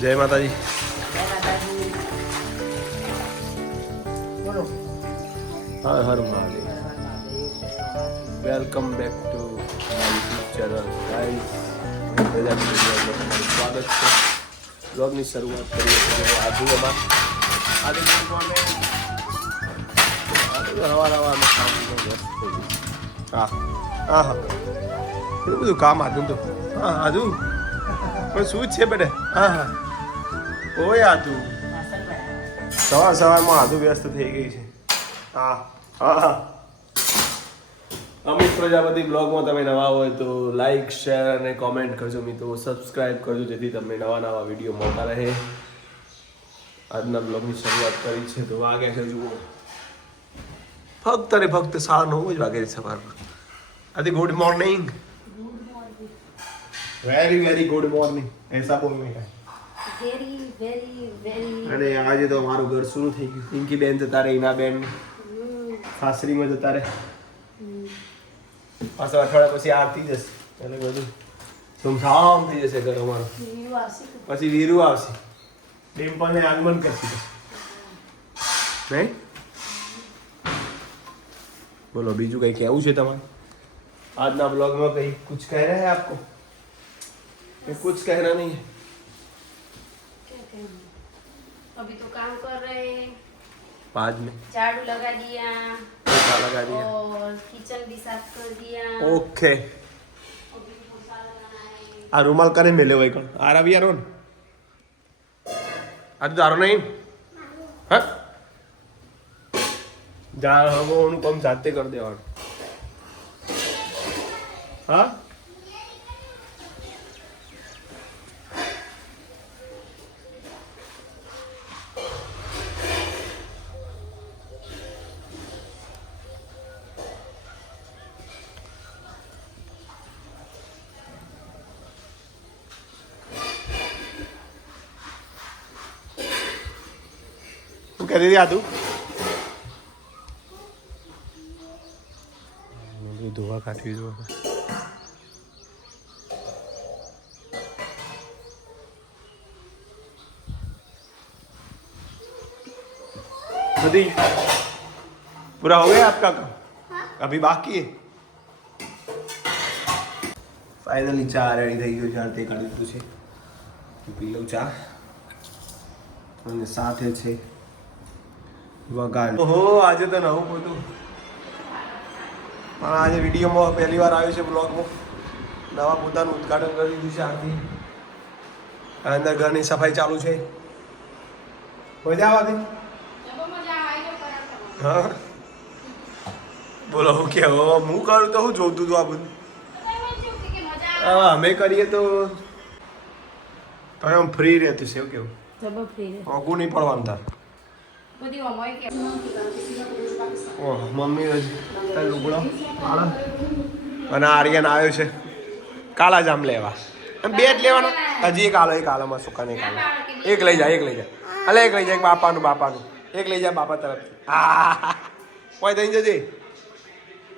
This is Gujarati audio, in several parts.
જય માતાજી. હર હર Mahadev. Welcome back to YouTube channel guys. સ્વાગત છે. બ્લોગની શરૂઆત કરીએ છીએ આજુમાં. આજે હવારમાં કામ વ્યસ્ત થઈ ગયું. હા હા હા એટલું બધું કામ આજુ તો હા આજુ પણ શું છે બેટે હા હા ઓય આદુ સવારમાં આદુ વ્યસ્ત થઈ ગઈ છે. હા હા હા અમિત પ્રજાપતિ બ્લોગમાં તમે નવા હોય તો લાઈક શેર અને કોમેન્ટ કરજો મિત્રો. સબસ્ક્રાઇબ કરજો જેથી તમને નવા વિડીયો મળતા રહે. આજના બ્લોગની શરૂઆત કરી છે તો વાગે છે જુઓ ફક્ત ને ફક્ત 9:30 વાગે છે સવારમાં. આદિ good morning. Very very good morning ऐसा बोलने का અને આજે તો અમારું ઘર શરૂ થઈ ગયું. પિંકી બેન જતા રહે, ઈના બેન સાસરીમાં જતા રહે. પાછા અઠવાડિયા પછી આરતી જશે એટલે બધું ધૂમધામ થઈ જશે ઘર અમારું. પછી વીરુ આવશે, ડિમ્પલને આગમન કરશે નહીં. બોલો બીજું કઈ કહેવું છે તમારે આજના બ્લોગમાં? કहीं कुछ कह रहे हैं आपको? कुछ कहना नहीं है? अभी तो काम कर रहे हैं. बाद में झाड़ू लगा दिया, पोछा लगा दिया और किचन भी साफ कर दिया. ओके. अभी पोछा लगाना है. आ रुमाल करे मिले हुए कौन आ रहा भी यार आज दारो नहीं हाँ जा हम उन कम जाते कर दे और हाँ क्या दे दिया तू धोआ काटी धोआ नदी पूरा हो गया आपका काम? अभी बाकी है. फाइनली ચા રેડી થઈ ગયો છે. આરતી કાઢી દીધું છે. પી લઉં ચા અને સાથે છે વઘાર. ઓહો આજે તો નવું બધું પણ આજે વિડીયોમાં પહેલી વાર આવ્યું છે બ્લોગમાં. નવા પોતાનું ઉદ્ઘાટન કરી દીધું છે આરતી. અંદર ઘરની સફાઈ ચાલુ છે. મજા આવે હા બોલો હું કેવો હું કરું તો હું જોતું હતું આ બધું. હા અમે કરીએ તો તમે આમ ફ્રી રહેતું છે એવું કેવું મોંઘું નહીં પડવાનું તાર. ઓહ મમ્મી તાર લુગડો અને આર્યન આવ્યો છે કાલા જામ લેવા. બે જ લેવાના હજી એક આલોમાં સુકાને એક આલો. એક લઈ જા અલે એક લઈ જા એક બાપાનું એક લઈ જા બાપા તરફથી. હા ઓય થઈ જજે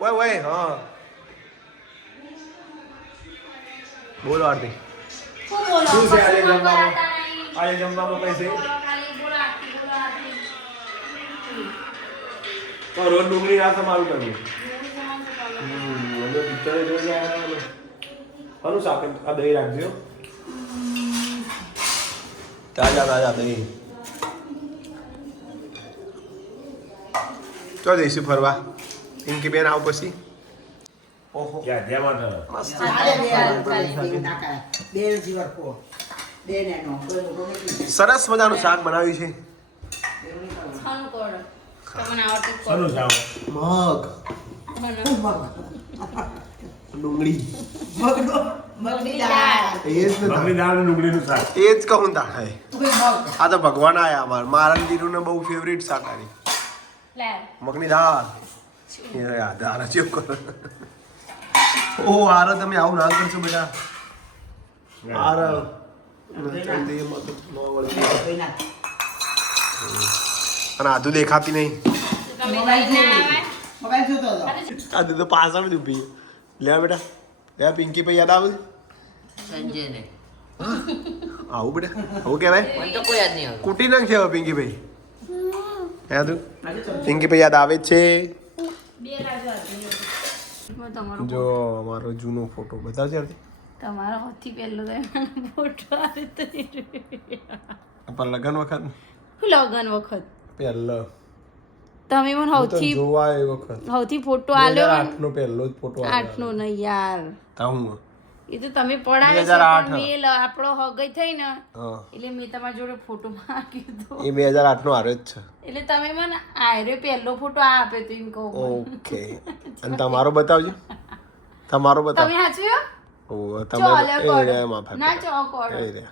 ઓય હા બોલો આરતી શું છે આજે જમવામાં કઈ છે તો રોજ ડુંગળી ના તમારું કરવું. પિક્ચર જોઈ જાય કોનું શાક આ દહીં રાખજો તાજા દહીં. ચો જઈશું ફરવા પિંકી બેન આવ પછી. ઓહો સરસ મજાનું શાક બનાવ્યું છે. ડુંગળી એ જ કહું તા આ તો ભગવાન આયા મારા દીરું ને બહુ ફેવરેટ શાકાહારી મગની દાળ. દાળ ચેક કરો. ઓ આરો તમે આવું ના કરશો બેટા. આરો અને આધુ દેખાતી નહીં. આધુ તો પાછળ જ ઊભી લે બેટા. લે પિંકી ભાઈ યાદ આવે સંજય ને આવું બેટા આવું કહેવાય મને તો કોઈ યાદ નહીં આવતું. કુટી નાખ છે પિંકી ભાઈ યાદ પિંકી ભાઈ યાદ આવે છે બે લાગ્યો હતો. તમારો જો અમારો જૂનો ફોટો બતાવજે તમારો સૌથી પહેલો તો ફોટો આવે તો પણ લગન વખત લગન વખત પહેલો તમે મને સૌથી જોવા એ વખત સૌથી ફોટો આલ્યો 2008 નો પહેલો જ ફોટો 8 નો નહીં યાર તા હું એ તો તમે પડાવે છે 2008 પણ મેં આપણો હગઈ થઈ ને હા એટલે મેં તમારી જોડે ફોટો માંગ્યો હતો એ 2008 નો હારે જ છે એટલે તમે મને આયરે પહેલો ફોટો આ આપ્યો તો એમ કહું ઓકે અને તમારો બતાવજો તમારો બતાવ તમે હાચવ્યો ઓ ચો તમે લે એ કોડ રે માફા ના ચો કોડ એ રે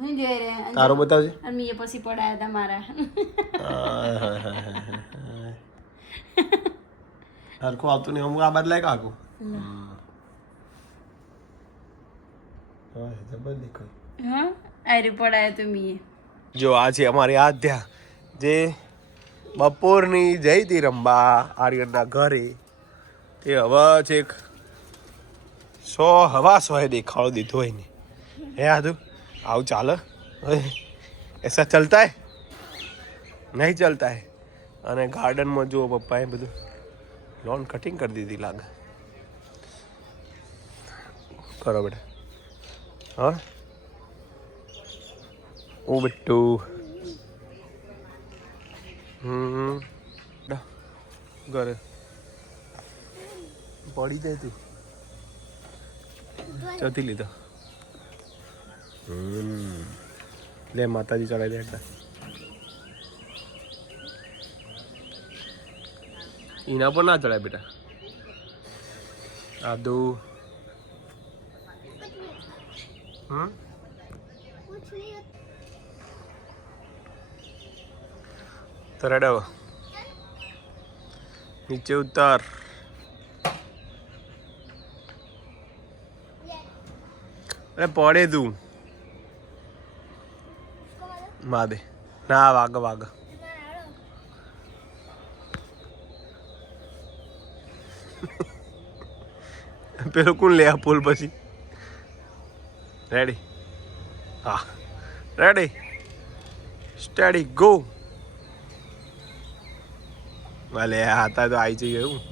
હું જોઈ રે તારો બતાવજે અને મેં પછી પડાયા હતા મારા હરખું આવતું નહીં હું આ બદલાય કાકું હા જબર દેખાય હા આયરે પડાયા તો મેં જો આ છે અમારી આધ્યા જે બપોરની જઈ હતી રંબા આર્યનના ઘરે તે હવે છેક 100 દેખાડો દીધો હોય ને હે આદુ આવું ચાલે એસા ચલતા હે નહીં ચલતા હે અને ગાર્ડનમાં જુઓ પપ્પાએ બધું લોન કટિંગ કરી દીધી લાગે કરો બેટા હા ઓ બેટુ ઘરે પડી જાય તું ચોથી લીધો લે માતાજી ચડાવી દે એટલે એના પર ના ચડાય બેટા આદુ તો રેડો નીચે ઉતાર અરે પડે તું માદે ના વાગ પેલો કોણ લે આ પુલ પછી રેડી હા રેડી સ્ટેડી ગો ભલે હાથા તો આવી જઈએ એવું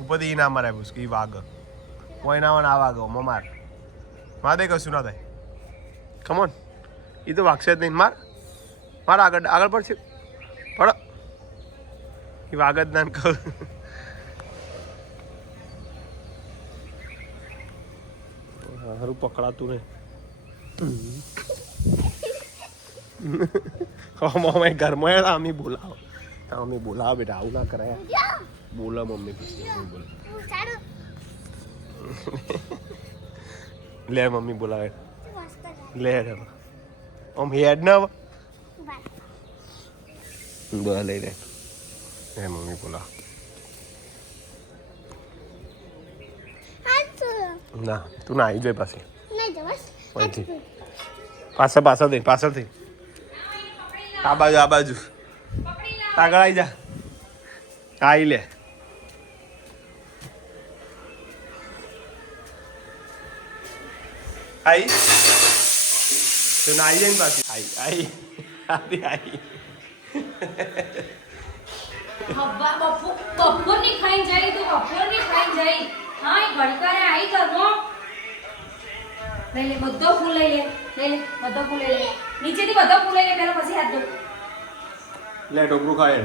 ઉપરથી ના મારે પૂછ ઈ વાગ કોઈ ના ના વાગો માર માદે કશું ના થાય કમોન એ તો વાગશે જ નહીં માર આગળ પડશે પડો એ વાગ જ ના કહું સારું પકડાતું ને અમે ઘરમાં અમે બોલાવો બેટા આવું ના કરાય બોલા મમ્મી પછી બોલે લે મમ્મી બોલાવે લે આમ હેડ ના બોલા લઈ લે મમ્મી બોલા ના તું ના આવી જાય પાછી પાછળથી આ બાજુ આગળ આવી જા આવી લે आई तो ना आई जाइन पासी आई હબ્બા બપોર ની ખાઈ જાય તો બપોર ની ખાઈ જાય હા એ ઘડકારે આવી કરવો લઈ લે બધો ફૂલ લઈ લે બધો ફૂલ લઈ લે નીચેથી બધો ફૂલ લઈ લે પહેલા પછી હાથ ધો લે ઢોકરું ખાય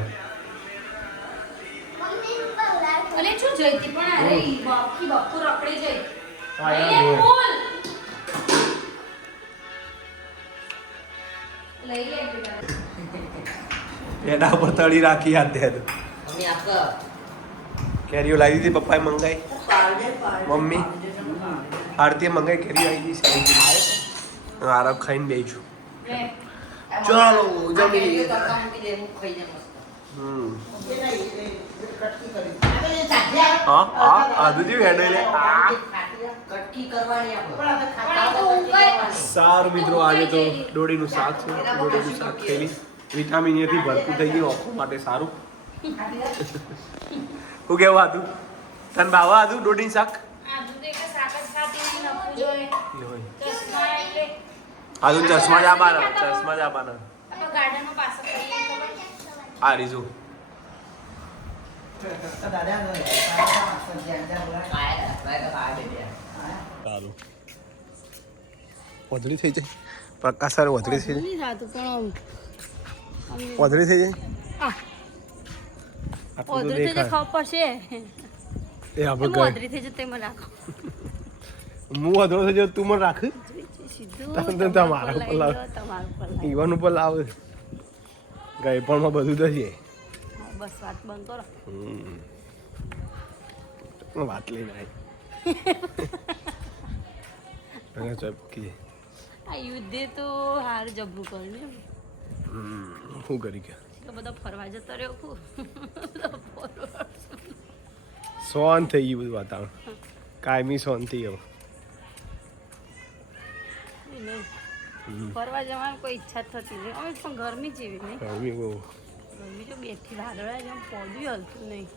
અલે શું જઈતી પણ અરે બાપકી બપોર રખડે જાય હા લઈ લે ફૂલ લઈ લે બેટા એના પર તળી રાખી હાથ દે મમ્મી આપકા કેરીઓ લાવી દીધી પપ્પાએ મંગાઈ મમ્મી આરતીએ મંગાઈ કેરીઓ આવી ગઈ આરામ ખાઈને બેસું ચાલો જમી લઈએ હા આદુજી હેડે લે સારું મિત્રો આજે તો ડોડીનું શાક છે ડોડીનું શાક ખેલી વિટામિન એથી ભરપૂર થઈ ગયું આંખો માટે સારું હું કેવું આદુ તને ભાવા આદુ ડોડીનું શાક આ દૂધ એક શાક જ ખાતી આ તો ચશ્મા જ આપવાના ચશ્મા જ આપવાના આપણે ગાર્ડનમાં પાછળ ફરીએ ખબર? આ રીઝું સારું વધડી થઈ જાય પ્રકાશ સર વધડી થઈ જાય નહીં થતું પણ વધડી થઈ જાય આ આટલું તો ઓદરી થઈ દેખાય ખાવ પડશે એ આપણે ઓદરી થઈ જતે મને રાખો હું વધડો થઈ જાઉં તું મને રાખ સીધું તને તમારા ઉપર લાવ. તમારું પર લાવ. ઈવન ઉપર લાવ ગઈ પણ બધું તો છે હા, બસ વાત બંધ કરો વાત લઈને આવી ચપકી આ યુદ્ધે તો હાર જબ્બું કર્યું ને શું કરી ગયા તો બધા ફરવા જતો રહ્યો ખૂબ સોન થઈ ગયું બધું વાતાવરણ કાયમી શાંતિ હવે ફરવા જવાની કોઈ ઈચ્છા જ થતી નહીં અમે પણ ગરમી જેવી નહીં ગરમી બહુ ગરમી તો બેથી વાદળા જેમ પોડું હલતું નહીં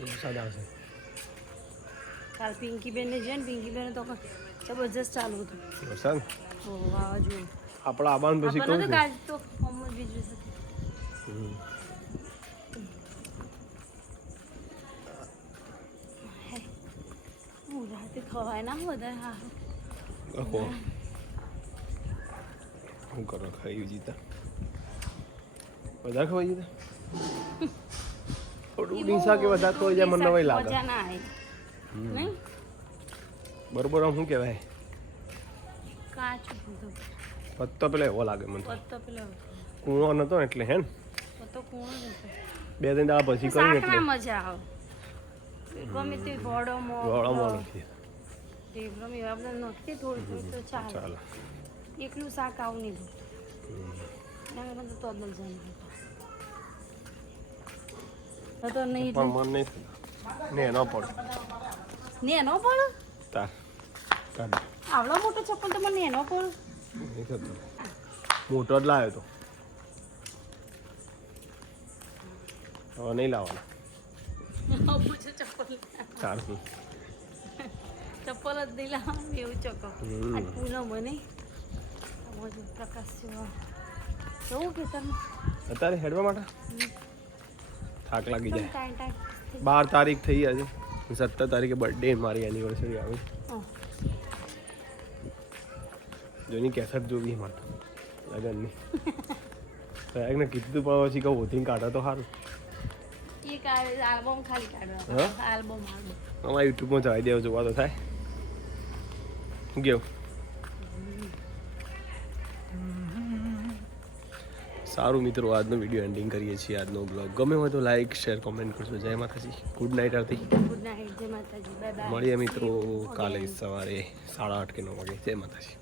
વરસાદ આવશે કાલ પિંકીબેનને જોઈને પિંકીબેન તો જબરજસ્ત ચાલુ હતું વરસાદ વાવાઝોડું આપણે આબાન પછી આપણને કહું તો કાલ તો હમ જ બીજું છે હું રાતે ખવાય ના વધારે હા કહો શું કરો ખાઈ જીતા બધા ખવાઈ જીતા થોડું ડીસા કે બધા ખવાઈ જાય મને નવાઈ લાગે મજા ના આવે નહીં બરોબર આમ શું કહેવાય કાચું બધું પત્તો પેલા એવો લાગે મને પત્તો પેલો કૂણો નતો ને એટલે હે ને પત્તો કોણ જ હતો 2-3 દાડા પછી કર્યું શાક એટલે ના મજા આવે ગમે તે ગોળામાં નથી ઢેબરામાં એવા બધા નખતી થોડું થોડું તો ચાલે ચાલો એકલું શાક આવું નહીં એના કરતાં તો તોદલ જાય તો નહીં પણ મન નહીં ને ન પડે ને એનો પણ તાર તાર આવડો મોટો ચપ્પલ તો મને એનો પણ નહીં થતું મોટો જ લાવ્યો તો હવે નહીં લાવવાનો પૂછો ચપ્પલ સારું ચપ્પલ જ નહીં લાવવાનું એવું ચોખ્ખો આ પૂનમ મને પ્રકાશ જેવા જવું કે તમે અત્યારે હેડવા માટે થાક લાગી જાય ટાઈમ 12 તારીખ થઈ આજે 17 તારીખે બર્થડે મારી એનિવર્સરી આવી જોની કેસેટ જોવી મારે લગનની પ્રયાગને કીધું તું પણ પછી કહું હોતી કાઢા તો સારું એક આલ્બમ ખાલી કાઢવા હા? આલ્બમ અમારા યુટ્યુબમાં જવા દેવો જોવા તો થાય શું કેવું સારું મિત્રો આજનો વિડીયો એન્ડિંગ કરીએ છીએ આજનો બ્લોગ ગમે હોય તો લાઈક શેર કોમેન્ટ કરજો જય માતાજી ગુડ નાઇટ આરતી ગુડ નાઇટ જય માતાજી બાય બાય મળીએ મિત્રો કાલે સવારે 8:30 કે 9 વાગે જય માતાજી